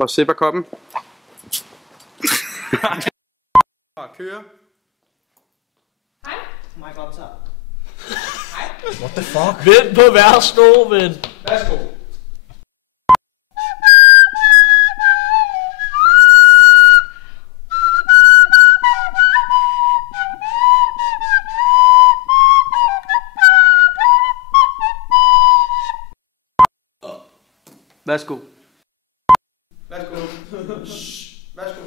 Og sipper koppen. Køre. Hej. Mig godt så. Hej. What the fuck? Vent på hver stol, ven. Værsgo. Værsgo. Værsgo. Værsgo.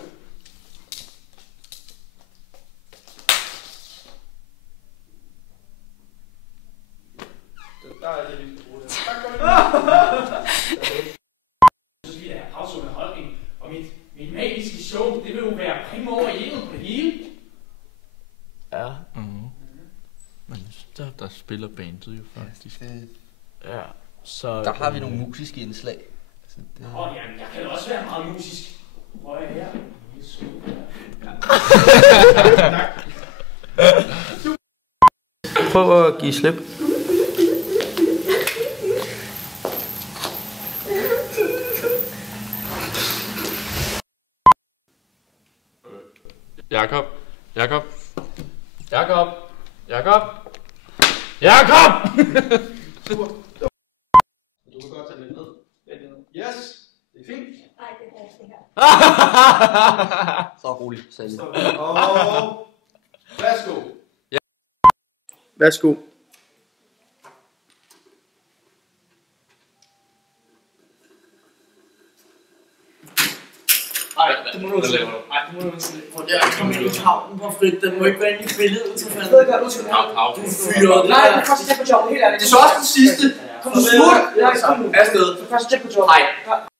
Der er det, vi skal bruge det. Tak for det. Så skal jeg have pauseunderholdning, og mit magiske show, det vil jo være primo over hjemmet på det hele. Ja. Men der spiller bandet jo faktisk. Ja, så... Der har vi nogle musiske indslag. Altså, det... Jamen, jeg kan også være meget musisk. Hvor er jeg her? Prøv at give slip. Jakob. Jakob! Super. Du kan godt tage lidt ned. Yes! Det er fint. Nej, det er det her. Så roligt, Sally. Og værsgo. Værsgo. Ej, det må du ikke. Jeg er kommet ind i havnen på frit. Den må ikke være inde i billedet, så fanden. Det gør du skal have. Du fyrer det. Nej, du først tjek på jobben, helt ærligt. Det er så også den sidste. Kom nu, smut! Afsted. Du først tjek på jobben. Nej.